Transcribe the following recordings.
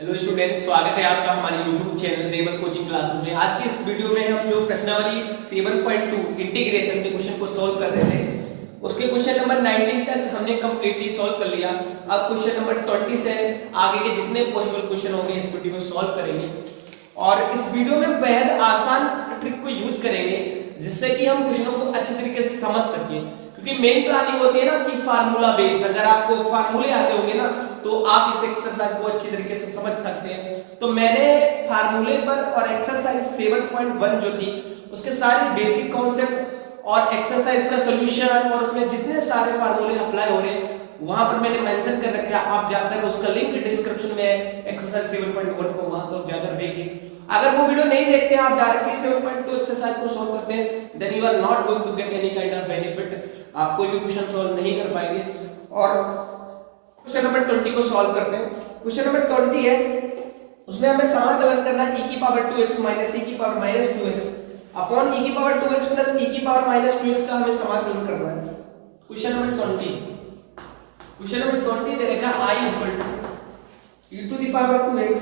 Hello students, स्वागत है आपका हमारे YouTube चैनल देवल कोचिंग क्लासेस में। आज की इस वीडियो में हम जो प्रश्नावली 7.2 इंटीग्रेशन के क्वेश्चन को सॉल्व कर रहे थे, उसके क्वेश्चन नंबर 19 तक हमने कंप्लीटली सॉल्व कर लिया। अब क्वेश्चन नंबर 20 से आगे के जितने पॉसिबल क्वेश्चन होंगे इस वीडियो में सॉल्व करेंगे और इस वीडियो में बेहद आसान ट्रिक को यूज करेंगे जिससे कि हम क्वेश्चनों को अच्छे तरीके से समझ सकें। क्योंकि मेन प्लानिंग होती है ना कि फार्मूला बेस्ड, अगर आपको फार्मूले आते होंगे ना तो आप इस एक्सरसाइज को अच्छी तरीके से समझ सकते हैं। तो मैंने फार्मूले पर और एक्सरसाइज 7.1 जो थी उसके सारे बेसिक कॉन्सेप्ट और एक्सरसाइज का सॉल्यूशन और उसमें जितने सारे फार्मूले अप्लाई हो रहे हैं वहां पर मैंने मेंशन कर रखा है। आप जाकर उसका लिंक डिस्क्रिप्शन में एक्सरसाइज 7.1 को वहां तो जाकर देखें। अगर वो वीडियो नहीं देखते हैं, आप डायरेक्टली 7.2 एक्सरसाइज को सॉल्व करते हैं, then you are not going to get any kind of benefit. आप कोई भी क्वेश्चन सॉल्व नहीं कर पाएंगे। और क्वेश्चन नंबर 20 को सॉल्व करते हैं। क्वेश्चन नंबर 20 है, उसमें हमें समाकलन करना है e की पावर 2x माइनस e की power minus 2x upon e की पावर 2x प्लस e की पावर माइनस 2x का हमें समाकलन करना है। क्वेश्चन नंबर 20 दे रखा है i equal to e to the power 2x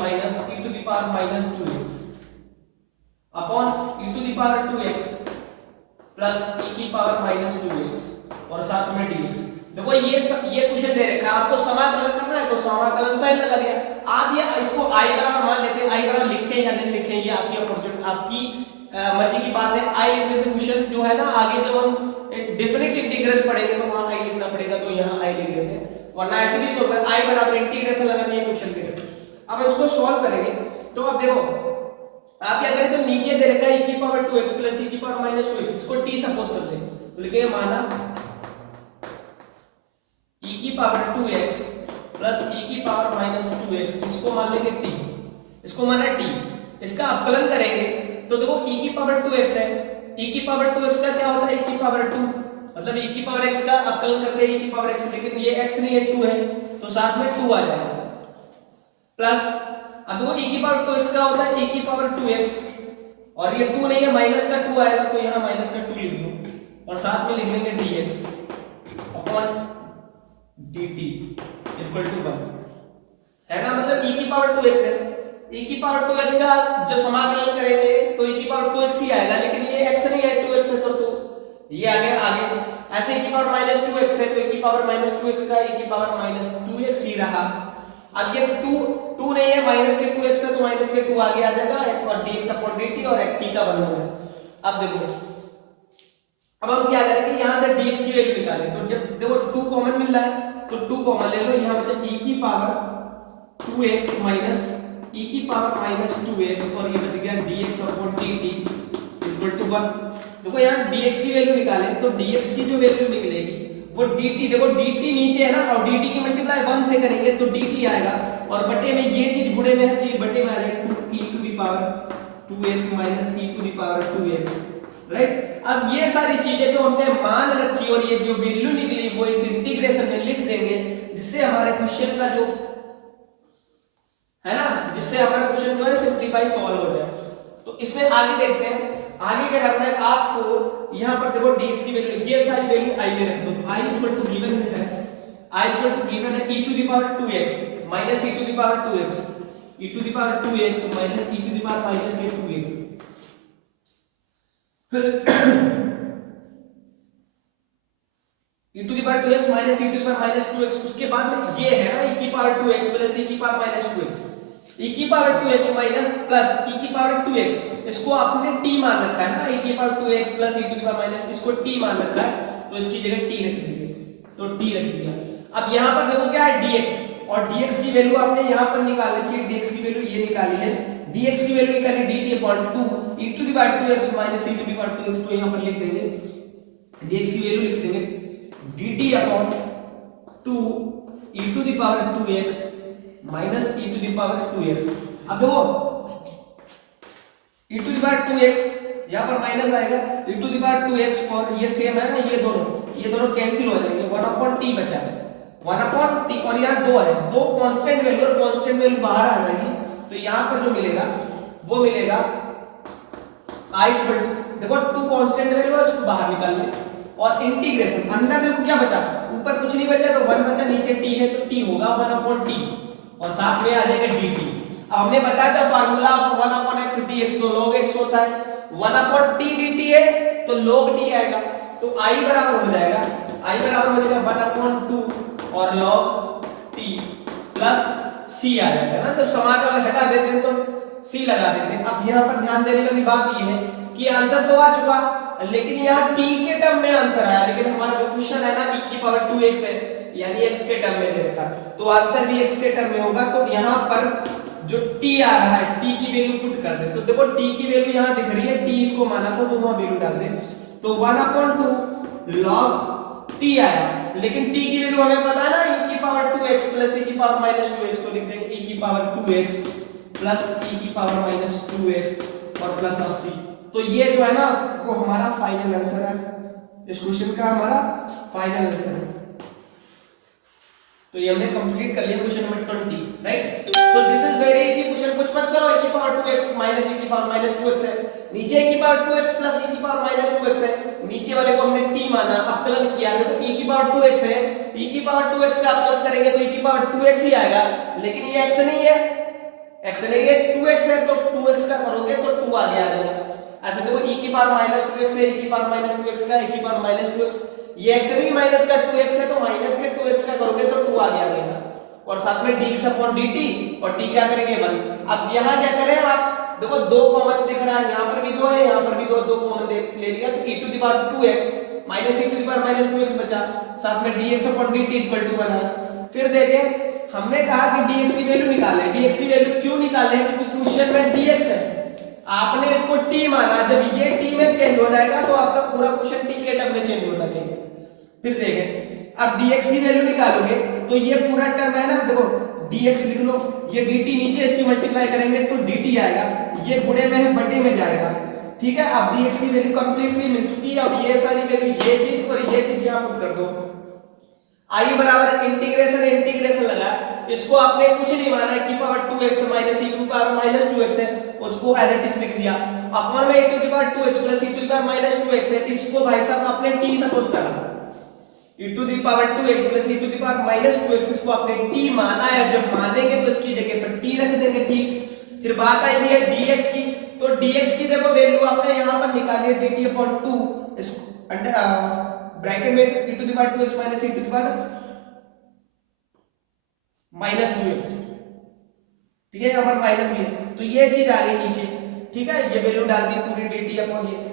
minus e to the power minus 2x upon e to the power 2x plus e की power minus 2x और साथ में dx। देखो ये क्वेश्चन दे रखा है, आपको समाकलन करना है तो समाकलन साइन लगा दिया। आप ये इसको i बराबर मान लेते हैं, i बराबर लिखें या नहीं लिखें ये आपकी अपॉर्चुनिटी, आपकी मर्जी की बात है। i लिखने से क्वेश्चन जो है ना आगे जब हम डेफिनेट इंटीग्रल पढ़ेंगे तो वहां i लिखना पड़ेगा, तो यहाँ i लिख देते हैं, वरना ऐसे भी सॉल्व कर i बराबर इंटीग्रेशन लगा दिया क्वेश्चन के। अब हम इसको सॉल्व करेंगे तो अब देखो आप क्या करें, तो नीचे दे रखा है e की पावर 2x प्लस e की पावर माइनस 2x, इसको t सपोज करते हैं तो लिखेंगे माना e की पावर 2x प्लस e की पावर माइनस 2x, इसको मान लेंगे t, इसको माना t। इसका अपकलन करेंगे तो देखो e की पावर 2x है, e की पावर 2x का क्या होता है e की पावर 2, मतलब e की पावर x का अपकलन करते हैं e की पावर x, लेकिन ये x नहीं है 2 है तो साथ में 2 आ जाएगा प्लस अब देखो e की पावर 2x का होता है e की पावर 2x और ये 2 नहीं है माइनस का 2 आएगा तो यहाँ माइनस का 2 लिख दो और साथ में लिख लेंगे dx upon dt equal to 1 है ना। मतलब e की पावर 2x है, e की पावर 2x का जब समाकलन करेंगे तो e की पावर 2x ही आएगा, लेकिन ये x नहीं है 2x है तो 2 ये आ गया आगे। ऐसे e की पावर माइनस 2x है तो e की पावर माइनस 2x का e की पावर माइनस 2x ही रहा। अब ये 2 नहीं है माइनस के 2x है तो माइनस के 2 आगे आ जाएगा और dx अपॉन dt और एक t का बन होगा। अब देखो अब हम क्या करेंगे, यहां से dx की वैल्यू निकालें तो जब देखो 2 कॉमन मिल रहा है तो 2 कॉमन ले लो, यहां बचा e की पावर 2x माइनस e की पावर माइनस 2x और ये बच गया dx upon dt equal to 1। देखो यहां dx की वैल्यू निकालें तो dx की जो वैल्यू निकलेगी वो dt, देखो dt नीचे है ना और dt की मल्टीप्लाई 1 से करेंगे तो dt आएगा और बटे में ये चीज गुणे में है तो ये बटे में आ जाएगा 2e to the power 2x minus e to the power 2x, right. अब ये सारी चीजें जो हमने मान रखी और ये जो वैल्यू निकली वो इस इंटीग्रेशन में लिख देंगे जिससे हमारे क्वेश्चन का जो है ना, जिससे हमारा क्वेश्चन जो है सिंपलीफाई सॉल्व हो जाए। तो इसमें आगे देखते हैं, आगे क्या करना है आपको, यहां पर देखो dx की वैल्यू, ये सारी वैल्यू i में रख दो। i इक्वल टू गिवन है, i इक्वल टू गिवन है e to the power 2x minus e to the power 2x, e to the power 2x minus e to the power minus के 2x e to the power 2x minus e to the power minus 2x। उसके बाद में ये है ना e की power 2x plus e की power minus 2x, e की power 2x minus plus e की पावर 2x, इसको आपने t मान रखा है ना, e की power 2x plus e to the power minus, इसको t मान रखा है तो इसकी जगह t रख देंगे तो t रख दिया। अब यहां पर देखो क्या है dx और dx की वैल्यू आपने यहां पर निकाल रखी है, dx की वैल्यू ये निकाली है, dx की वैल्यू निकाली dt upon 2 e to the power 2x minus e to the power 2x, तो यहां पर लिख देंगे dx की वैल्यू लिख देंगे dt upon 2 e to the power 2x minus e to the power 2x। अब देखो e to the power 2x यहां पर माइनस आएगा, e to the power 2x और ये सेम है ना, ये दोनों कैंसिल हो जाएंगे, 1 अपॉन t बचा है, 1 अपॉन t और यहां 2 है, 2 कांस्टेंट वैल्यू और कांस्टेंट वैल्यू बाहर आ जाएगी तो यहां पर जो मिलेगा वो मिलेगा i इक्वल टू, देखो 2 कांस्टेंट वैल्यू है उसको बाहर निकाल ले और इंटीग्रेशन अंदर देखो क्या बचा ऊपर कुछ नहीं बचा तो 1 बचा, नीचे t है तो t होगा 1/t और साथ में आ जाएगा dt। अब हमने बताया था फार्मूला 1/x dx तो log x होता है, 1/t dt है तो log t आएगा, तो i बराबर हो जाएगा 1/2 और log t प्लस c आ जाएगा ना। तो समाकलन हटा देते हैं तो c लगा देते हैं। अब यहाँ पर ध्यान देने वाली बात ये है कि आंसर तो आ चुका, लेकिन यहाँ t के टर्म में आंसर आया, लेकिन हमारा जो क्वेश्चन है ना e⁻²x है यानी x के टर्म में दे रखा, तो आंसर भी x के टर्म में होगा। तो यहाँ पर जो t आ रहा है t की वैल्यू पुट कर दे, तो देखो t की वैल्यू यहाँ दिख रही है, t इसको माना तो वहां वैल्यू डाल दे, तो 1/2 log t आया, लेकिन t की वैल्यू हमें पता है ना e⁻²x प्लस e⁻²x, तो लिख देंगे e⁻²x प्लस e⁻²x और प्लस ऑफ c। तो ये जो है ना वो हमारा फाइनल आंसर है, इस क्वेश्चन का हमारा फाइनल आंसर है। तो ये हमने कंप्लीट कर लिया question number 20, right. So this is very easy question, कुछ मत करो, e⁻²x माइनस e⁻²x है, नीचे e⁻²x प्लस e⁻²x है, नीचे वाले को हमने t माना, अवकलन किया, देखो e⁻²x है, e⁻²x का अवकलन करेंगे तो e⁻²x ही आएगा, लेकिन ये x नहीं है, x नहीं है 2x है, तो 2x का करोगे तो 2 आगे आ जाएगा। अच्छा देखो e⁻²x है, e⁻²x का e⁻²x, ये x नहीं माइनस का 2x है, तो माइनस के 2x का करोगे तो 2 आगे आ जाएगा, और साथ में dx/dt और t क्या करेंगे 1। अब यहाँ क्या करें आप, देखो 2 कॉमन दिख रहा है, यहाँ पर भी 2 है, यहाँ पर भी 2 कॉमन ले लिया, तो e⁻²x माइनस e⁻²x बचा, साथ में dx/dt = 1 आया। फिर देखिए हमने कहा कि dx की वैल्यू निकालें, dx की वैल्यू क्यों निकालें, क्योंकि क्वेश्चन में dx है, आपने इसको t माना, जब ये t में चेंज हो जाएगा तो आपका पूरा क्वेश्चन t के टर्म में चेंज होना चाहिए। फिर देखें अब dx की वैल्यू निकालोगे तो ये पूरा टर्म है ना, देखो dx लिख लो, ये dt नीचे इसकी मल्टीप्लाई करेंगे तो dt आएगा, ये गुणे में है बटे में जाएगा, ठीक है। अब dx की वैल्यू कंप्लीटली मिल चुकी है, अब ये सारी वैल्यू ये चीज और ये चीज यहां पुट कर दो, i बराबर इंटीग्रेशन लगा, इसको आपने कुछ नहीं माना e⁻²x माइनस e⁻²x है, उसको एज इट इज लिख दिया, अपॉन में e⁻²x प्लस e⁻²x है, इसको भाई साहब आपने t सपोज करा, e⁻²x प्लस e⁻²x इसको आपने t माना है, जब मानेंगे तो इसकी जगह पर t रख देंगे, ठीक। फिर बात आई है dx की, तो dx की देखो वैल्यू आपने यहां पर निकाली है dt/2, इसको अंडर ब्रैकेट में e⁻²x माइनस e⁻²x, ठीक है, यहाँ पर माइनस भी है, तो ये चीज आ गई नीचे, ठीक है, ये वैल्यू डाल दी पूरी dt/ये।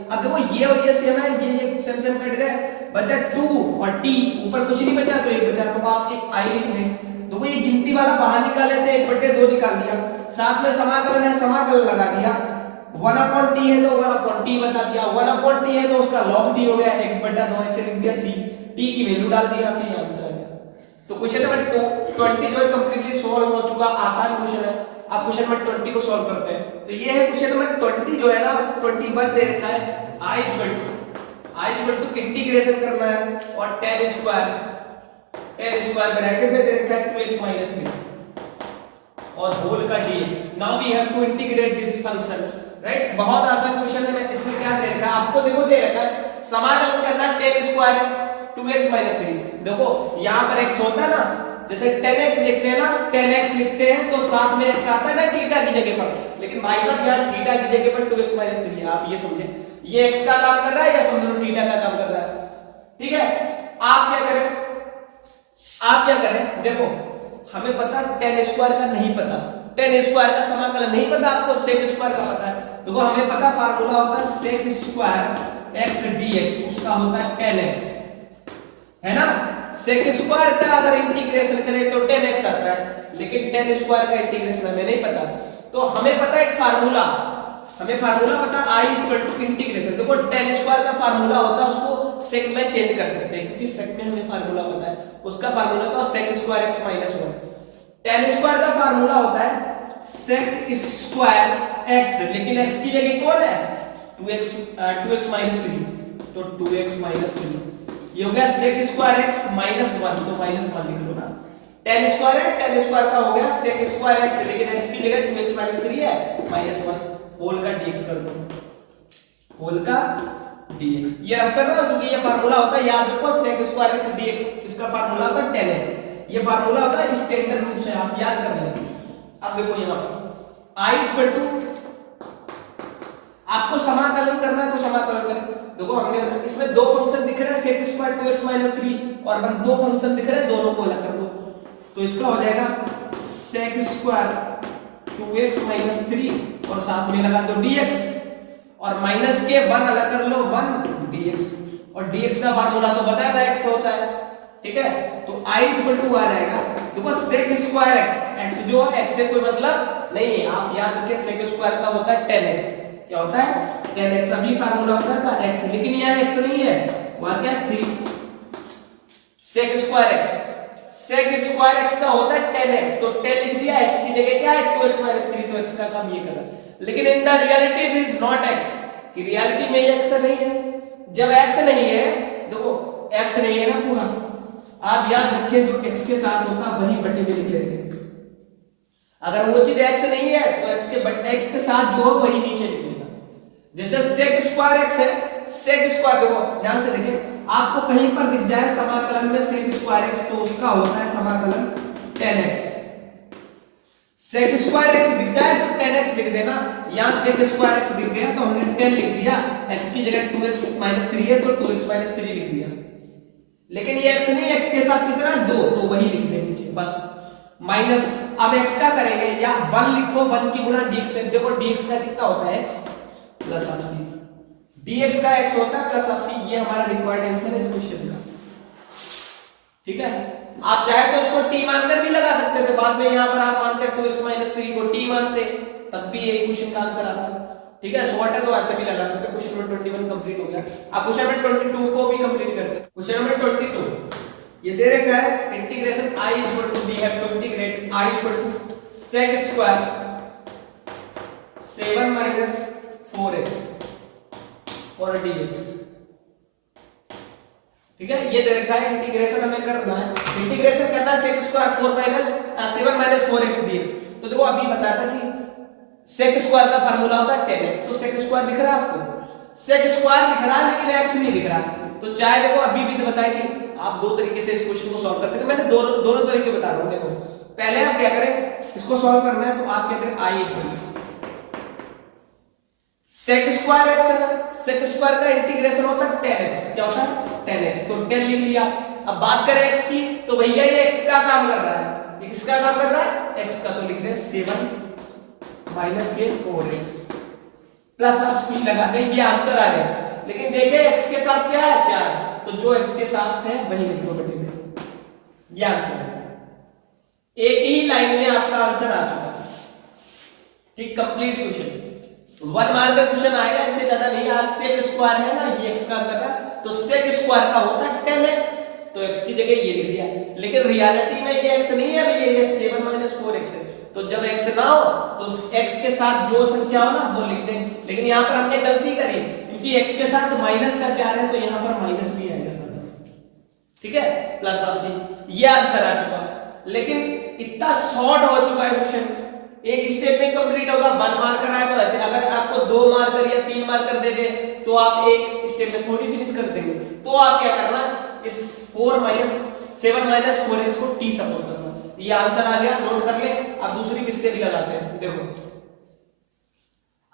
अब देखो ये और ये सेम है, ये सेम कट गए, बचा 2 और t, ऊपर कुछ नहीं बचा तो 1 बचा, तो आप एक i लिख लें, देखो ये गिनती वाला बाहर निकाल लेते हैं, 1/2 निकाल दिया, साथ में समाकलन है, समाकलन लगा दिया, 1/t है तो 1/t बता दिया, 1/t है तो उसका log t हो गया, 1/2 ऐसे लिख दिया, c t की वैल्यू डाल दिया, c आंसर है। तो क्वेश्चन नंबर 20 जो है कंप्लीटली सॉल्व हो चुका, आसान क्वेश्चन है। अब क्वेश्चन नंबर 20 को सॉल्व करते हैं। तो ये है क्वेश्चन नंबर 20 जो है ना 21 दे रखा है, i = इंटीग्रेशन करना है और tan स्क्वायर ब्रैकेट में दे रखा है 2x - 3 और होल का dx। Now we have to integrate this function, right. बहुत आसान क्वेश्चन है, मैं इसमें क्या दे रखा है आपको, देखो दे रखा है समाकलन करना है tan स्क्वायर 2x - 3। देखो यहाँ पर x होता है ना, जैसे 10x लिखते हैं ना, 10x लिखते हैं तो साथ में x आता है ना थीटा की जगह पर, लेकिन भाई साहब यहाँ थीटा की जगह पर 2x - 3 है, आप ये समझे, ये x का काम कर रहा है या समझ लो थीटा का काम कर रहा है, ठीक है। आप क्या करें, देखो हमें पता tan स्क्वायर का नहीं पता, tan स्क्वायर का समाकलन नहीं पता, आपको sec स्क्वायर का पता है। देखो हमें पता फार्मूला होता है sec स्क्वायर x dx, उसका होता है tan x, है ना। sec स्क्वायर का अगर इंटीग्रेशन करें तो tan x आता है, लेकिन tan स्क्वायर का इंटीग्रेशन हमें नहीं पता, तो हमें पता एक फार्मूला, हमें फार्मूला पता i = इंटीग्रेशन। देखो tan स्क्वायर का फार्मूला होता है, उसको sec में चेंज कर सकते हैं, क्योंकि sec में हमें फार्मूला पता है, उसका फार्मूला होता है sec square x - 1। tan square का फार्मूला होता है sec स्क्वायर x, लेकिन x की जगह कौन है 2x - 3, तो 2x - 3 ये हो गया sec स्क्वायर x - 1, तो -1 लिख लो ना। tan स्क्वायर है, tan स्क्वायर का हो गया sec स्क्वायर x, लेकिन x की जगह 2x - 3 है -1, होल का dx कर दो, होल का dx। ये रख कर रहा हूं क्योंकि ये फार्मूला होता है, याद रखो sec स्क्वायर x dx, इसका फार्मूला होता है 10x। ये फार्मूला होता है स्टैंडर्ड रूप से, आप याद कर लें। अब देखो यहां पर I इक्वल टू, आपको समाकलन करना है तो समाकलन करें। देखो हमने बताया इसमें दो फंक्शन दिख रहे हैं sec स्क्वायर 2x - 3 और दो फंक्शन दिख रहे हैं, दोनों को अलग कर दो तो इसका हो जाएगा sec स्क्वायर 2x - 3 और साथ में लगा दो dx और माइनस के 1 अलग कर लो 1 dx और dx का फार्मूला तो बताया था x होता है, ठीक है। तो I इक्वल टू आ जाएगा, देखो sec स्क्वायर x जो x से कोई मतलब नहीं है, आप याद रखिए sec स्क्वायर का होता है 10x। क्या होता है 10x, अभी फार्मूला बताया था x, लेकिन यहाँ x नहीं है, वहां क्या 3 sec स्क्वायर x का होता है 10x, तो 10 लिख दिया, x की जगह क्या है 2x - 3, तो x का काम ये करा। लेकिन in the reality it is not x, कि रियलिटी में x नहीं है। जब x नहीं है, देखो x नहीं है ना पूरा, आप याद रखिए जो x के साथ होता वही बटे में लिख लेते हैं। अगर वो चीज x नहीं है तो x के साथ जो हो वही नीचे लिख लेना। जैसे sec स्क्वायर x है, sec स्क्वायर देखो ध्यान से देखिए, आपको कहीं पर दिख जाए समाकलन में sec स्क्वायर x तो उसका होता है समाकलन 10x। sec स्क्वायर x दिख जाए तो 10x लिख देना, यहां sec स्क्वायर x दिख गया तो हमने 10 लिख दिया, x की जगह 2x - 3 है तो 2x - 3 लिख दिया। लेकिन ये x नहीं, x के साथ कितना 2, तो वही लिख दे नीचे बस माइनस। अब x का करेंगे या 1 लिखो, 1 की गुणा dx से, देखो dx का कितना होता है x plus half c, dx का x होता है प्लस हाफ c। ये हमारा रिक्वायर्ड आंसर है इस क्वेश्चन का, ठीक है। आप चाहे तो इसको t मानकर भी लगा सकते थे, बाद में यहां पर आप मानते 2x - 3 को t मानते, तब भी यही क्वेश्चन का आंसर आता है, ठीक है। शॉर्ट है तो ऐसे भी लगा सकते। क्वेश्चन नंबर 21 कंप्लीट हो गया। अब क्वेश्चन नंबर 22 को भी कंप्लीट करते हैं। क्वेश्चन नंबर 22 ये दे रखा है integration I equal to, we have to integrate I equal to sec square 7 - 4x और dx, ठीक है। ये दे रखा है इंटीग्रेशन हमें करना है, इंटीग्रेशन करना है sec स्क्वायर 7 - 4x dx। तो देखो अभी बताया था कि sec स्क्वायर का फार्मूला होता है 10x, तो sec स्क्वायर दिख रहा है आपको, sec स्क्वायर दिख रहा है लेकिन x नहीं दिख रहा है। तो चाहे देखो अभी भी बताया कि आप दो तरीके से इस क्वेश्चन को सॉल्व कर सकते हैं, मैंने दोनों तरीके बता रहा हूं। देखो पहले आप क्या करें, इसको सॉल्व करना है तो आप कहते हैं I equal sec square x है ना, sec स्क्वायर का इंटीग्रेशन होता है 10x, क्या होता है 10x, तो 10 लिख लिया। अब बात करें x की, तो भैया ये x का काम कर रहा है, ये किसका काम कर रहा है x का, तो लिख रहे 7 - 4x प्लस आप c लगा दें, ये आंसर आ गया। लेकिन देखिए x के साथ क्या है 4, तो जो x के साथ है वही लिख दो बटे में, ये आंसर है। एक ही लाइन में आपका आंसर आ चुका है, ठीक। कंप्लीट क्वेश्चन 1 मार्क का क्वेश्चन आएगा, इससे ज्यादा नहीं। आज sec स्क्वायर है ना, ये x काम कर रहा है, तो sec स्क्वायर का होता है 10x, तो x की जगह ये लिख दिया। लेकिन रियलिटी में ये x नहीं है भैया, ये 7 - 4x है, तो जब x ना हो तो x के साथ जो संख्या हो ना वो लिख दें। लेकिन यहाँ पर हमने गलती करी, क्योंकि x के साथ माइनस का 4 है तो यहाँ पर माइनस भी आएगा साथ, ठीक है, प्लस आप सी, ये आंसर आ चुका। लेकिन इतना शॉर्ट हो चुका है क्वेश्चन, एक स्टेप में कंप्लीट होगा। 1 मार्कर आए तो ऐसे, अगर आपको 2 मार्कर या 3 मार्कर दे दे तो आप एक स्टेप में थोड़ी फिनिश कर देंगे। तो आप क्या करना, इस 7 - 4x को t सपोज करना। ये आंसर आ गया, नोट कर ले। अब दूसरी फिर से भी लगाते हैं, देखो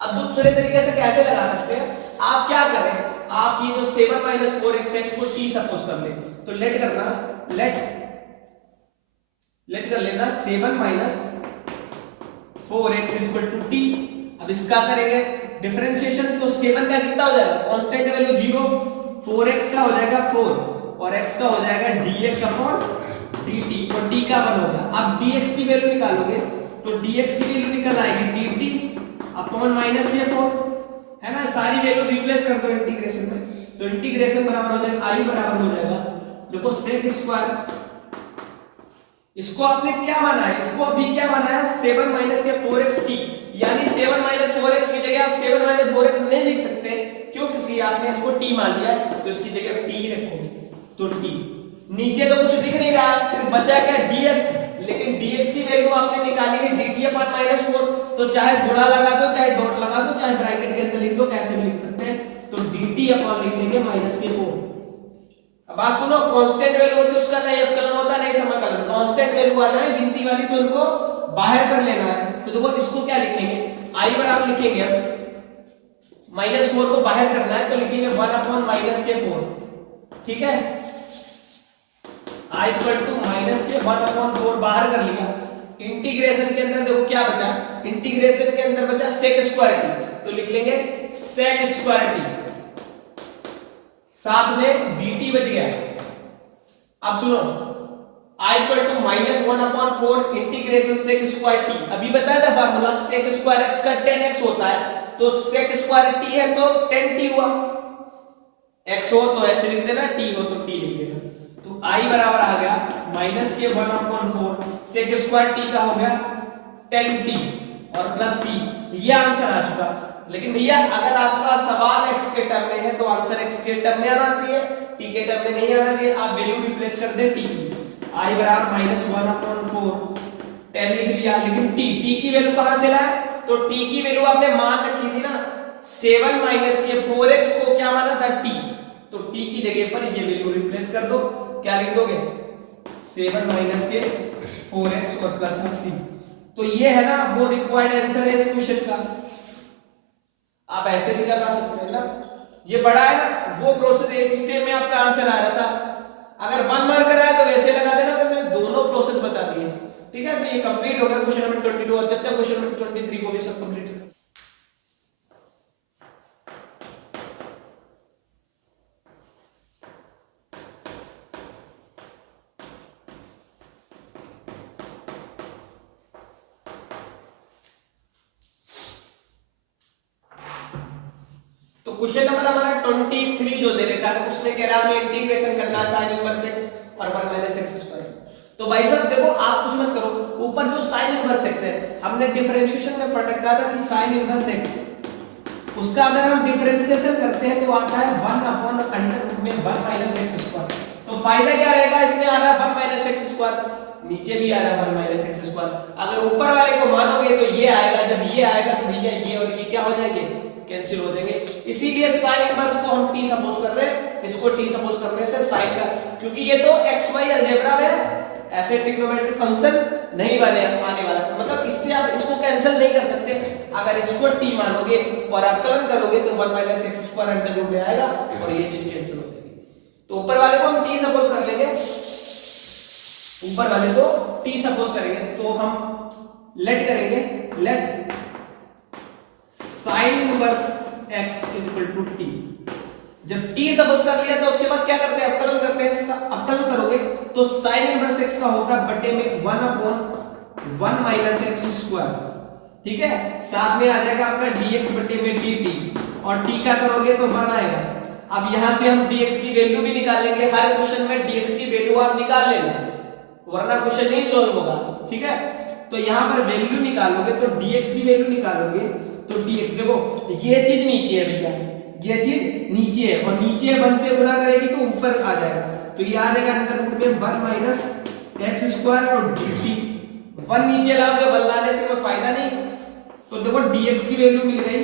अब दूसरे तरीके से कैसे लगा सकते हैं। आप क्या करें, आप ये जो 7 - 4x को t सपोज कर ले, तो लेट करना, लेट कर लेना 7 - 4x = t। अब इसका करेंगे डिफरेंशिएशन, तो 7 का कितना हो जाएगा, कांस्टेंट वैल्यू 0, 4x का हो जाएगा 4 और x का हो जाएगा dx/dt और t का 1 होगा। अब dx की वैल्यू निकालोगे तो dx की वैल्यू निकल आएगी dt/-4 है ना, सारी वैल्यू रिप्लेस कर दो इंटीग्रेशन में, तो इंटीग्रेशन बराबर हो जाएगा I बराबर हो जाएगा, देखो sec स्क्वायर, इसको आपने क्या माना है, इसको अभी क्या माना है 7 - 4x t, यानी 7 - 4x की जगह आप 7 - 4x नहीं लिख सकते, क्यों, क्योंकि आपने इसको t मान लिया है, तो इसकी जगह t रखोगे, तो t। नीचे तो कुछ दिख नहीं रहा, सिर्फ बचा क्या dx, लेकिन dx की वैल्यू आपने निकाली है dt/-4, तो चाहे गुणा लगा दो, चाहे डॉट लगा दो, चाहे ब्रैकेट के अंदर लिख दो, कैसे भी लिख सकते हैं। तो तो dt अपॉन लिख लेंगे माइनस के 4। अब बात सुनो, कांस्टेंट वैल्यू होती है उसका नहीं अवकलन होता नहीं समाकलन। कांस्टेंट वैल्यू आ जाए गिनती वाली तो उनको बाहर कर लेना है। तो देखो इसको क्या लिखेंगे, i बराबर लिखेंगे, अब -4 को बाहर करना है तो लिखेंगे 1 अपॉन माइनस के 4। ठीक है, i इक्वल टू माइनस के 1 अपॉन 4 बाहर कर लिया। इंटीग्रेशन के अंदर देखो क्या बचा, इंटीग्रेशन के अंदर बचा sec स्क्वायर t, तो लिख लेंगे sec स्क्वायर t, साथ में dt बच गया। अब सुनो, i equal to -1 upon 4 integration sec square t, अभी बताया था फार्मूला sec स्क्वायर x का 10x होता है, तो sec स्क्वायर t है तो 10t हुआ, x हो तो x लिख देना, t हो तो t लिख देना। तो i बराबर आ गया माइनस के 1 अपॉन 4 sec स्क्वायर t का हो गया 10t और प्लस c, ये आंसर आ चुका। लेकिन भैया अगर आपका सवाल x के टर्म में है तो आंसर x के टर्म में आना चाहिए, t के टर्म में नहीं आना चाहिए। आप वैल्यू रिप्लेस कर दें t की, i बराबर -1 अपॉन 4 10 लिख लिया, लेकिन t की वैल्यू कहां से लाए, तो t की वैल्यू आपने मान रखी थी ना 7 माइनस के 4x को क्या माना था t, तो t की जगह पर ये वैल्यू रिप्लेस कर दो, क्या लिख दोगे 7 माइनस के 4x और प्लस c। तो ये है ना वो रिक्वायर्ड आंसर है इस क्वेश्चन का। आप ऐसे भी लगा सकते हैं ना, ये बड़ा है ना, वो प्रोसेस एक स्टेप में आपका आंसर आ रहा था, अगर 1 मार्कर आया तो वैसे लगा देना, तो मैंने दोनों प्रोसेस बता दिए। ठीक है, तो ये कंप्लीट हो गया क्वेश्चन नंबर 22 और चलते हैं क्वेश्चन नंबर 23 को भी सब कंप्लीट कर। तो क्वेश्चन नंबर हमारा 23 जो दे रखा है उसमें कह रहा है हमें इंटीग्रेशन करना है sin इनवर्स x और 1 माइनस x स्क्वायर। तो भाई साहब देखो आप कुछ मत करो, ऊपर जो sin इनवर्स x है हमने डिफरेंशिएशन में पढ़ रखा था कि sin इनवर्स x उसका अगर हम डिफरेंशिएशन करते हैं तो आता है 1 अपॉन अंडर रूट में 1 माइनस x स्क्वायर। तो फायदा क्या रहेगा, इसमें आ रहा है 1 माइनस x स्क्वायर, नीचे भी आ रहा है 1 माइनस x स्क्वायर। अगर ऊपर वाले को मानोगे तो ये आएगा, जब ये आएगा तो भैया ये और ये क्या हो जाएंगे, कैंसिल हो जाएंगे। इसीलिए sin इनवर्स को हम t सपोज कर रहे हैं, इसको t सपोज करने से sin का, क्योंकि ये तो xy अलजेब्रा में ऐसे ट्रिग्नोमेट्रिक फंक्शन नहीं बने आने वाला, मतलब इससे आप इसको कैंसिल नहीं कर सकते। अगर इसको t मानोगे और अवकलन करोगे तो 1 minus x square under root में आएगा और ये चीज कैंसिल हो जाएगी। तो ऊपर वाले को हम t सपोज कर लेंगे, ऊपर वाले को t सपोज करेंगे, तो हम लेट करेंगे, let sin inverse x equal to t। जब t सपोज कर लिया तो उसके बाद क्या करते हैं, अवकलन करते हैं। अवकलन करोगे तो sin इनवर्स x का होगा बटे में 1 अपॉन 1 माइनस x स्क्वायर। ठीक है, साथ में आ जाएगा आपका dx बटे में dt और t का करोगे तो 1 आएगा। अब यहां से हम dx की वैल्यू भी निकालेंगे, हर क्वेश्चन में dx की वैल्यू आप निकाल लेना वरना क्वेश्चन नहीं सॉल्व होगा। ठीक है, तो यहां पर वैल्यू निकालोगे तो dx की वैल्यू निकालोगे तो dx, देखो ये चीज नीचे है भैया, ये चीज नीचे है और नीचे 1 से गुणा करेगी तो ऊपर आ जाएगा, तो ये आ जाएगा अंडर रूट में 1 माइनस x स्क्वायर और dt। 1 नीचे लाओगे 1 लाने से कोई फायदा नहीं। तो देखो dx की वैल्यू मिल गई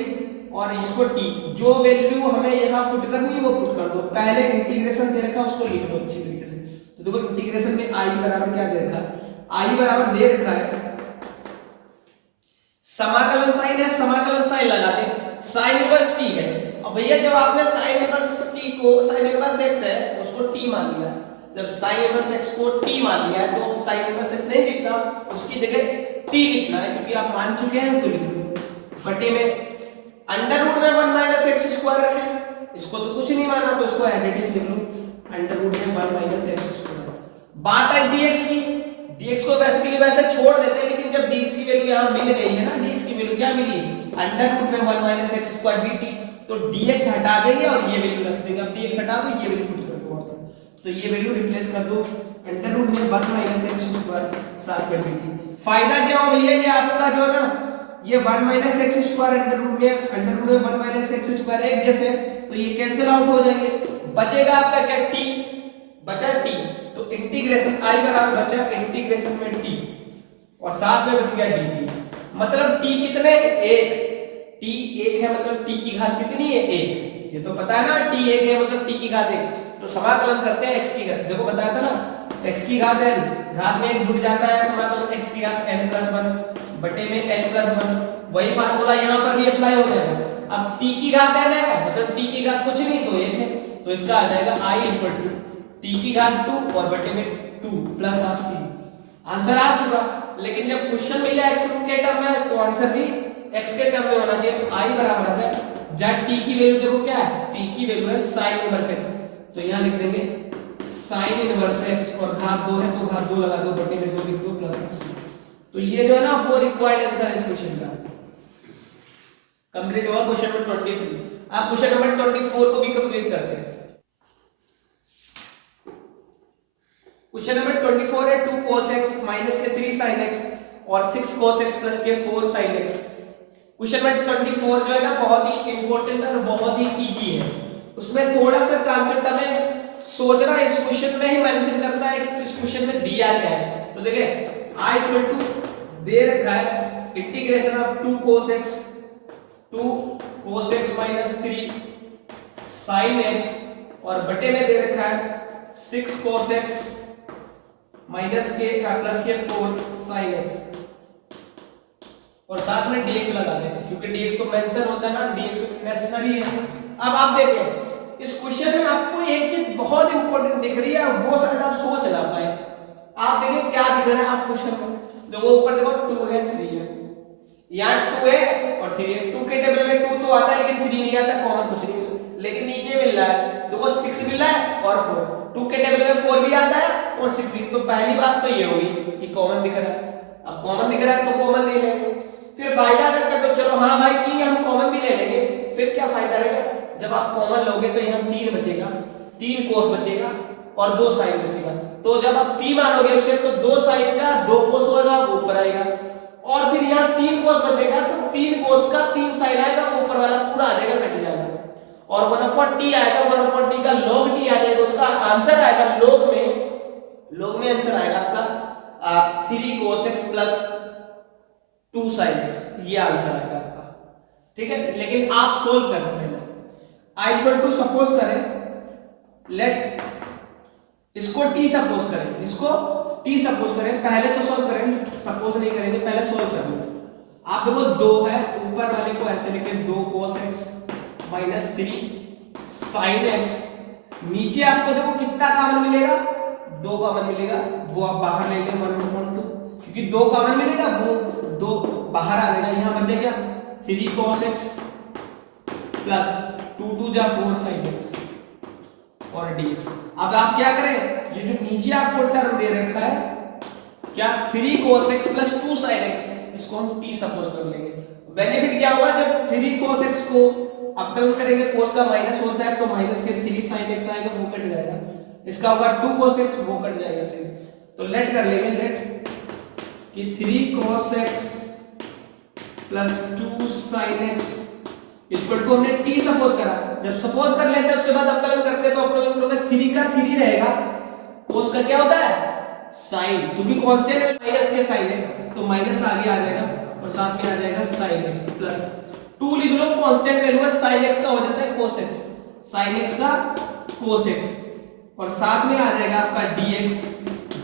और इसको t, जो वैल्यू हमें यहां पुट करनी है वो पुट कर दो। पहले इंटीग्रेशन दे रखा उसको लिख लो अच्छी तरीके से। तो देखो इंटीग्रेशन में i बराबर क्या दे रखा है, i बराबर दे रखा है समाकलन साइन है, समाकलन साइन लगा दे, sin इनवर्स t है। अब भैया जब आपने sin इनवर्स t को sin इनवर्स x है उसको t मान लिया, जब sin इनवर्स x को t मान लिया है तो sin इनवर्स x नहीं लिखना, उसकी जगह t लिखना है क्योंकि आप मान चुके हैं तो लिख लो बटे में अंडर रूट में 1 माइनस x स्क्वायर है, इसको तो कुछ नहीं माना तो उसको एज इट इज लिख लो अंडर रूट में 1 माइनस x स्क्वायर। बात है dx की, dx को बेसिकली वैसे छोड़ देते हैं, लेकिन जब dx की वैल्यू यहां मिल गई है ना, dx की वैल्यू क्या मिली अंडर रूट में 1 माइनस x स्क्वायर dt, तो dx हटा देंगे और ये वैल्यू रख देंगे। अब dx हटा दो, ये वैल्यू पुट कर दो, तो ये वैल्यू रिप्लेस कर दो अंडर रूट में 1 माइनस x स्क्वायर साथ में dt। फायदा क्या हो भैया, ये आपका जो ना ये 1 minus x square under root में 1 माइनस x स्क्वायर एक जैसे, तो ये कैंसिल आउट हो जाएंगे, बचेगा आपका क्या t, बचा t, तो इंटीग्रेशन i बराबर बचा इंटीग्रेशन में t और साथ में बच गया dt। मतलब t कितने, 1, t 1 है, मतलब t की घात कितनी है 1, ये तो पता है ना, t एक है मतलब t की घात एक, तो समाकलन करते हैं x की घात, देखो बताया था ना x की घात n, घात में एक जुड़ जाता है, समाकलन x की घात n प्लस 1 बटे में n प्लस 1, वही फार्मूला यहाँ पर भी अप्लाई हो जाएगा। अब t की घात n है मतलब t की घात कुछ नहीं तो एक है, तो इसका आ जाएगा i इक्वल टू t की घात 2 और बटे में 2 प्लस हाफ c। आंसर आ चुका, लेकिन जब क्वेश्चन मिला x के टर्म में तो आंसर भी x के टर्म में होना चाहिए, तो i बराबर आता है जब t की वैल्यू देखो क्या है, t की वैल्यू है sin इनवर्स x, तो यहां लिख देंगे sin इनवर्स x और घात 2 है तो घात 2 लगा दो, बटे में 2 लिख दो प्लस x। तो ये जो है ना वो रिक्वायर्ड आंसर है इस क्वेश्चन का। कंप्लीट हुआ क्वेश्चन नंबर 23। आप क्वेश्चन नंबर 24 को भी कंप्लीट करते हैं। क्वेश्चन नंबर 24 है 2 cos x माइनस के 3 sin x और 6 cos x प्लस के 4 sin x। क्वेश्चन नंबर 24 जो है ना बहुत ही इंपॉर्टेंट और बहुत ही इजी है, उसमें थोड़ा सा कांसेप्ट हमें सोचना इस क्वेश्चन में ही मेंशन करता है कि इस क्वेश्चन में दिया क्या है। तो देखिए i इक्वल टू दे रखा है integration of 2 cos x minus 3 sin x और बटे में दे रखा है 6 cos x माइनस के प्लस के 4 sin x और साथ में dx लगा दें क्योंकि dx तो मेंशन होता है ना, dx नेसेसरी है। अब आप देखिए इस क्वेश्चन में आपको एक चीज बहुत इंपॉर्टेंट दिख रही है, वो शायद आप सोच ना पाए। आप देखिए क्या दिख रहा है आप क्वेश्चन में, देखो ऊपर देखो 2 है 3 है, यहाँ 2 है और 3 है, 2 के टेबल में 2 तो आता है लेकिन 3 नहीं आता, कॉमन कुछ नहीं मिला, लेकिन नीचे मिल रहा है देखो 6 मिल रहा है और 4, 2 के टेबल में 4 भी आता है और 6 भी, तो पहली बात तो ये होगी कि कॉमन दिख रहा है। अब कॉमन दिख रहा है तो कॉमन ले लेंगे, फिर फायदा क्या, तो चलो हाँ भाई कि हम कॉमन भी ले लेंगे, फिर क्या फायदा रहेगा, जब आप कॉमन लोगे तो यहाँ 3 बचेगा, 3 cos बचेगा और 2 sin बचेगा, तो जब आप t मानोगे उसे तो 2 sin का 2 cos होगा वो ऊपर आएगा और फिर यहाँ 3 cos बचेगा तो 3 cos का 3 sin आएगा वो ऊपर वाला पूरा आ जाएगा, कट जाएगा और 1/t आएगा, 1/t का log t आ जाएगा, उसका आंसर आएगा log में आंसर आएगा आपका 3 cos x plus 2 sin x, ये आंसर आएगा आपका, ठीक है। लेकिन आप सोल्व करना पहले i इक्वल टू सपोज करें लेट इसको t सपोज करें, इसको t सपोज करें, पहले तो सोल्व करें, सपोज नहीं करेंगे, पहले सोल्व करेंगे। आप देखो 2 है, ऊपर वाले को ऐसे लिखे 2 cos x minus 3 sin x, नीचे आपको देखो कितना कॉमन मिलेगा, 2 कॉमन मिलेगा, वो आप बाहर ले लें 1/2, क्योंकि 2 कॉमन मिलेगा वो 2 बाहर आ जाएगा, यहाँ बचे क्या 3 cos x प्लस 2 जा 4 sin x और dx। अब आप क्या करें, ये जो नीचे आपको टर्म दे रखा है क्या 3 cos x plus 2 sin x, इसको हम t सपोज कर लेंगे। बेनिफिट क्या होगा, जब 3 cos x को अपकलन करेंगे cos का माइनस होता है तो माइनस के 3 sin x आएगा वो कट जाएगा, इसका होगा 2 cos x वो कट जाएगा सही। तो लेट कर लेंगे, लेट कि 3 cos x plus 2 sin x equal to हमने t सपोज करा, जब सपोज कर लेते हैं उसके बाद अपकलन करते हैं तो अपकलन करोगे 3 का 3 रहेगा, cos का क्या होता है sin, क्योंकि कांस्टेंट में माइनस के sin x तो माइनस आगे आ जाएगा और साथ में आ जाएगा sin x प्लस 2 लिख लो, कांस्टेंट वैल्यू है sin x का हो जाता है cos x, sin x का cos x और साथ में आ जाएगा आपका dx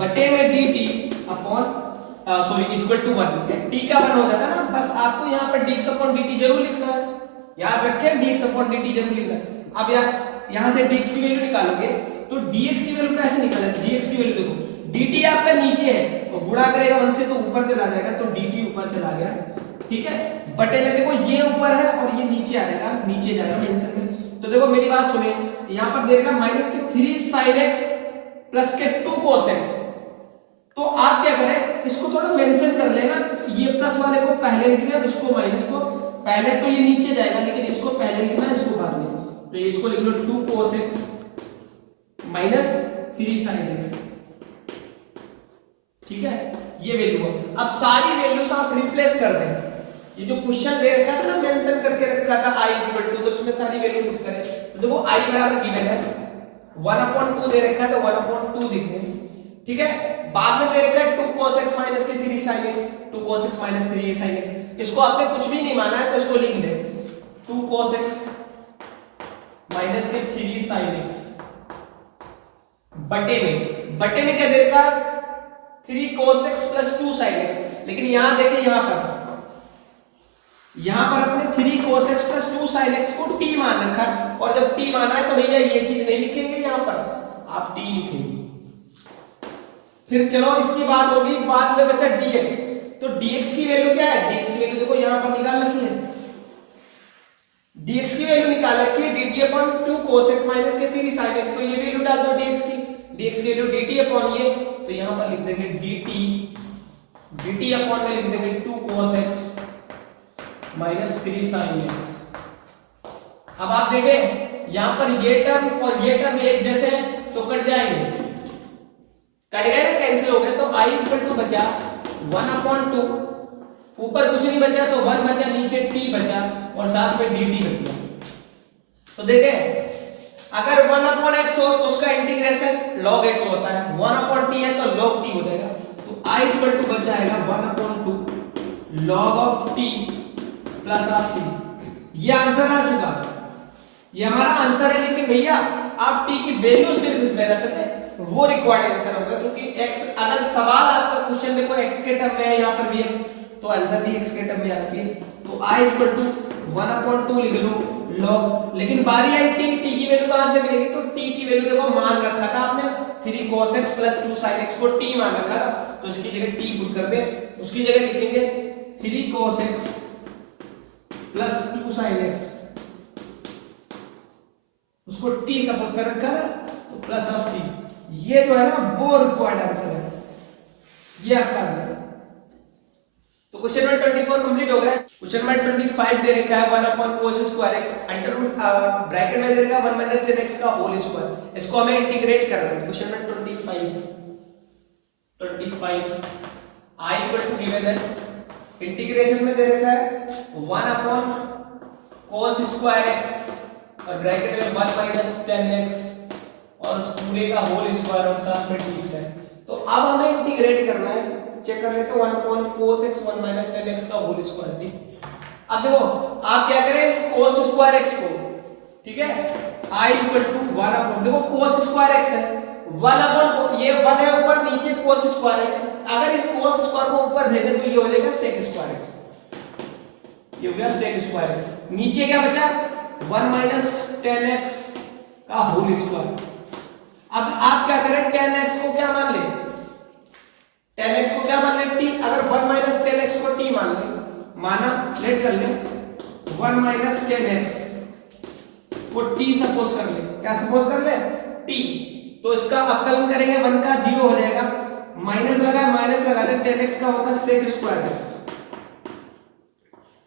बटे में dt upon sorry equal to 1, t का 1 हो जाता है ना, बस आपको यहाँ पर dx अपॉन dt जरूर लिखना है, याद रखें dx अपॉन dt जरूर लिखना है। अब यहाँ से dx की वैल्यू निकालोगे तो dx की वैल्यू कैसे निकालेंगे, dx की वैल्यू देखो dt आपका नीचे है और गुणा करेगा 1 से तो ऊपर चला जाएगा तो dt ऊपर चला गया, ठीक है, बटे में देखो ये ऊपर है और ये नीचे आ जाएगा, नीचे जाएगा मेंशन में। तो देखो मेरी बात सुनिए, यहाँ पर देगा माइनस के 3 sin x प्लस के 2 cos x, तो आप क्या करें इसको थोड़ा मेंशन कर लेना, ये प्लस वाले को पहले लिख लिया, इसको माइनस को पहले, तो ये नीचे जाएगा लेकिन इसको पहले लिखना है, इसको बाद में, तो इसको लिख लो 2 cos x minus 3 sin x, ठीक है, ये वैल्यू है। अब सारी वैल्यूज आप रिप्लेस कर दें, ये जो क्वेश्चन दे रखा था ना मेंशन करके रखा था i इक्वल टू, तो इसमें सारी वैल्यू पुट करें, तो देखो i बराबर गिवन है 1/2 दे रखा है तो 1/2 लिख दें, ठीक है, बाद में दे रखा है 2 cos x माइनस के 3 sin x, 2 cos x minus 3 sin x, इसको आपने कुछ भी नहीं माना है तो इसको लिख दे 2 cos x माइनस के 3 sin x बटे में क्या दे रखा 3 cos x plus 2 sin x। लेकिन यहां देखें यहां पर अपने 3 cos x plus 2 sin x को t मान रखा है, और जब t माना है तो भैया ये चीज नहीं लिखेंगे, यहां पर आप t लिखेंगे। फिर चलो इसकी बात होगी, बाद में बचा dx, तो dx की वैल्यू क्या है, dx की वैल्यू देखो यहां पर निकाल रखी है, dx की वैल्यू निकाल रखी है dt upon 2 cos x minus के 3 sin x, तो ये वैल्यू डाल दो dx की वैल्यू dt अपॉन ये, तो यहां पर लिख देंगे dt अपॉन में लिख देंगे 2 cos x minus 3 sin x। अब आप देखें यहां पर ये टर्म और ये टर्म एक जैसे हैं तो कट जाएंगे, कट गए ना, कैंसिल हो गए, तो i इक्वल टू बचा 1/2, ऊपर कुछ नहीं बचा तो 1 बचा, नीचे t बचा और साथ में dt बच गया। तो देखें अगर 1/x हो तो उसका इंटीग्रेशन log x होता है, 1/t है तो log t हो जाएगा, तो i इक्वल टू बच जाएगा 1/2 log of t plus of c। ये आंसर आ चुका, ये हमारा आंसर है। लेकिन भैया आप t की वैल्यू सिर्फ इसमें रख दे, वो रिक्वायर्ड आंसर होगा, क्योंकि x अगर सवाल आपका क्वेश्चन देखो x के टर्म में है, यहाँ पर भी x, तो आंसर भी x के टर्म में आना चाहिए। तो i इक्वल टू 1/2 लिख लो log, लेकिन बारी आई t की वैल्यू कहां से मिलेगी, तो t की वैल्यू देखो मान रखा था आपने 3 cos x plus 2 sin x को t मान रखा था, तो इसकी जगह t पुट कर दे, उसकी जगह लिखेंगे 3 cos x plus 2 sin x, उसको t सपोज कर रखा था, तो प्लस ऑफ c। ये जो है ना वो रिक्वायर्ड आंसर है, ये आपका आंसर है। तो क्वेश्चन नंबर 24 कंप्लीट हो गया। क्वेश्चन नंबर 25 दे रखा है 1/cos square x under root bracket में दे रखा है 1 माइनस 10x का होल स्क्वायर, इसको हमें इंटीग्रेट करना है। Question number 25 i equal to given है, इंटीग्रेशन में दे रखा है 1/cos स्क्वायर x और ब्रैकेट में 1 माइनस 10x और उस पूरे का होल स्क्वायर और साथ में dx है। तो अब हमें इंटीग्रेट करना है, चेक कर लेते हैं 1/cos x 1 माइनस 10x का होल स्क्वायर, ठीक। अब देखो आप क्या करें इस cos स्क्वायर x को, ठीक है, i इक्वल टू 1/, देखो cos स्क्वायर x है 1/, ये 1 है ऊपर, नीचे cos स्क्वायर x, अगर इस cos स्क्वायर को ऊपर भेजे तो ये हो जाएगा sec स्क्वायर x, ये हो गया sec स्क्वायर x। नीचे क्या बचा 1 माइनस 10x का होल स्क्वायर। अब आप क्या करें 10x को क्या मान ले, 10x को क्या मान ले t, अगर 1 माइनस 10x को t मान ले, माना लेट कर ले 1 माइनस 10x को t सपोज कर ले, क्या सपोज कर ले t, तो इसका अवकलन करेंगे 1 का 0 हो जाएगा, माइनस लगा दे 10x का होता है sec स्क्वायर x,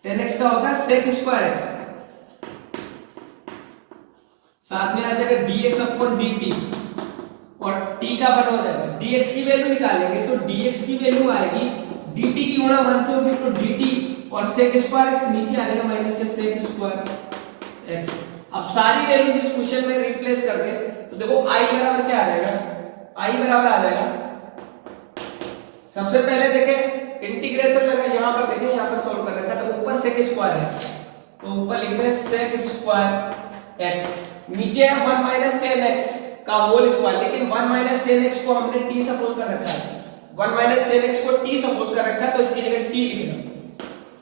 10x का होता है sec स्क्वायर x, साथ में आ जाएगा dx अपॉन dt और t का बन हो जाएगा, dx की वैल्यू निकालेंगे तो dx की वैल्यू आएगी dt की गुणा 1 से होगी, तो dt और sec स्क्वायर x नीचे आ जाएगा माइनस के sec स्क्वायर x। अब सारी वैल्यूज इस क्वेश्चन में रिप्लेस कर दे तो देखो i बराबर क्या आ जाएगा, i बराबर आ जाएगा, सबसे पहले देखें इंटीग्रेशन लगा, यहां पर देखें यहां पर सॉल्व कर रखा था, ऊपर sec स्क्वायर है तो ऊपर लिख दें sec स्क्वायर x, नीचे है 1 माइनस 10x का होल स्क्वायर, लेकिन 1 माइनस 10x को हमने t सपोज कर रखा है, 1 माइनस 10x को t सपोज कर रखा है, तो इसकी जगह t लिखना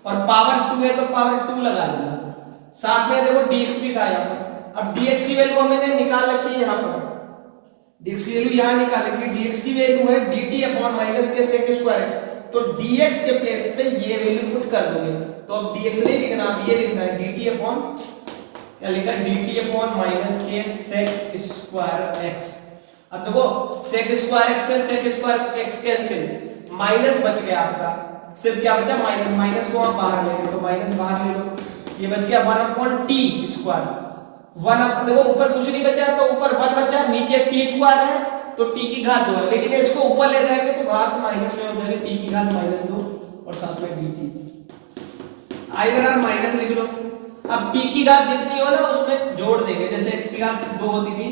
और पावर 2 है तो पावर 2 लगा देना, साथ में देखो dx भी था यहाँ पर। अब dx की वैल्यू हमने निकाल रखी है, यहाँ पर dx की वैल्यू यहाँ निकाल रखी है, dx की वैल्यू है dt अपॉन माइनस के sec स्क्वायर x, तो dx के प्लेस पे ये वैल्यू पुट कर दोगे, तो अब dx नहीं लिखना, अब ये लिखना है dt अपॉन, क्या लिखा dt अपॉन माइनस के sec स्क्वायर x। अब देखो sec स्क्वायर x से sec square x cancel, minus बच गया आपका, सिर्फ क्या बचा माइनस, माइनस को आप बाहर ले लो तो माइनस बाहर ले लो, ये बच गया 1 अपॉन t स्क्वायर, 1 अप, देखो ऊपर कुछ नहीं बचा तो ऊपर 1 बचा, नीचे t स्क्वायर है तो t की घात 2 है, लेकिन इसको ऊपर ले जाएंगे तो घात माइनस में हो जाएगी, t की घात -2 और साथ में dt, i बराबर माइनस लिख लो। अब t की घात जितनी हो ना उसमें जोड़ देंगे, जैसे x की घात 2 होती थी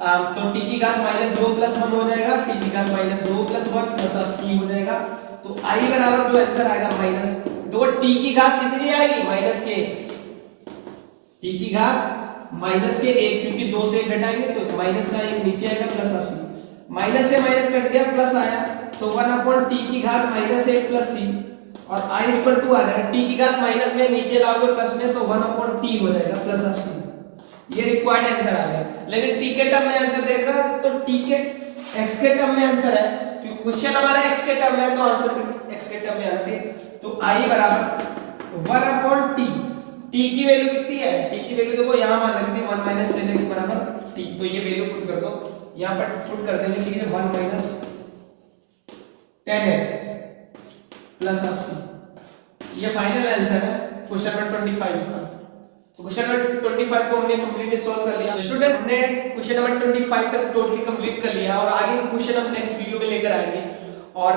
तो t की घात -2 + 1 हो जाएगा, t की घात -2 + 1 प्लस c हो जाएगा, तो i बराबर जो आंसर आएगा माइनस, तो t की घात कितनी आएगी माइनस के, t की घात माइनस के 1, क्योंकि 2 से 1 घटाएंगे तो माइनस का 1 नीचे आएगा प्लस हाफ सी, माइनस से माइनस कट गया प्लस आया तो 1/t की घात -1 प्लस सी, और i इक्वल टू आ जाएगा t की घात माइनस में नीचे लाओगे प्लस में तो 1/t हो जाएगा प्लस हाफ सी। ये रिक्वायर्ड आंसर आ गया। लेकिन t के टर्म में आंसर देखा तो t के x के टर्म में आंसर है, क्योंकि क्वेश्चन हमारा x के टर्म में है तो आंसर भी x के टर्म में आना चाहिए। तो i बराबर 1/t, t की वैल्यू कितनी है, t की वैल्यू देखो यहां मान रखी थी 1 - 10x बराबर t, तो ये वैल्यू पुट कर दो, यहां पर पुट कर देंगे, ठीक है, 1 - 10x प्लस हाफ सी। ये फाइनल आंसर है क्वेश्चन नंबर 25 का। तो क्वेश्चन नंबर 25 को हमने कंप्लीटली सॉल्व कर लिया। तो स्टूडेंट हमने क्वेश्चन नंबर 25 तक टोटली कंप्लीट कर लिया और आगे के क्वेश्चन हम नेक्स्ट वीडियो में लेकर आएंगे, और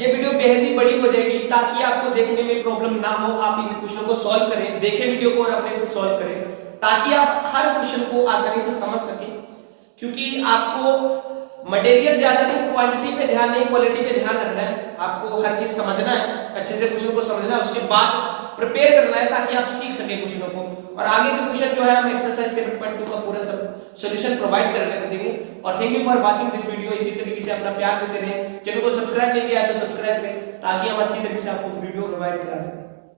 ये वीडियो बेहद ही बड़ी हो जाएगी ताकि आपको देखने में प्रॉब्लम ना हो, आप इन क्वेश्चन को सॉल्व करें, देखें वीडियो को और अपने से सॉल्व करें ताकि आप हर क्वेश्चन को आसानी से समझ सकें, क्योंकि आपको मटेरियल ज्यादा नहीं, क्वांटिटी पे ध्यान नहीं, क्वालिटी पे ध्यान रखना है। आपको हर चीज समझना है, अच्छे से क्वेश्चन को समझना है, उसके बाद प्रिपेयर करना है ताकि आप सीख सके क्वेश्चनों को। और आगे के क्वेश्चन जो है हम एक्सरसाइज 7.2 का पूरा सब सॉल्यूशन प्रोवाइड कर देंगे। और thank you for watching this video. इसी तरीके से अपना प्यार देते रहे। चैनल को सब्सक्राइब नहीं किया तो सब्सक्राइब करें ताकि हम अच्छी तरीके से आपको वीडियो प्रोवाइड करा सकें।